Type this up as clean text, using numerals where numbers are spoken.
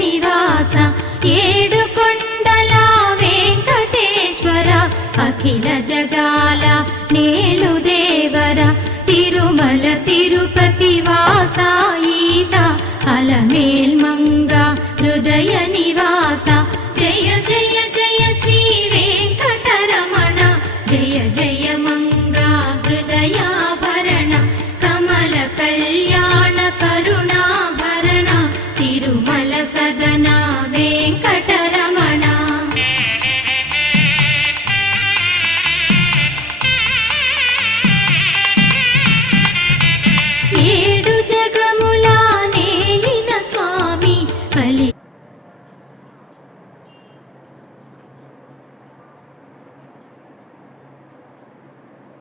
నివాస ఏడుకొండల వెంకటేశ్వర అఖిల జగాల నేలు దేవర తిరుమల తిరుపతి వాస ఈస అలమేల్ మంగ హృదయ నివాస జయ జయ జయ శ్రీ వెంకటరమణ జయ జయ మంగ హృదయాభరణ కమల కళ్యాణ కరుణాభరణ తిరుమల సదన